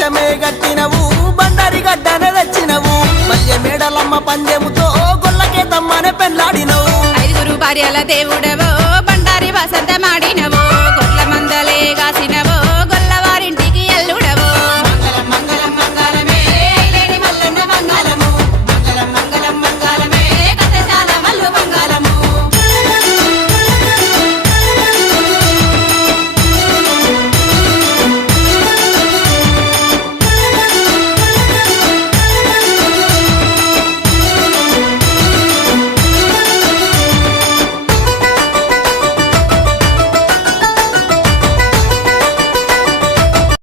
వేషమే గట్టినవు బండరి గడ్డనే తెచ్చినవు మల్లె మేడలమ్మ పందెముతో గొల్లకే తమ్మనే పెళ్ళాడినవు 5 భార్యల దేవుడవ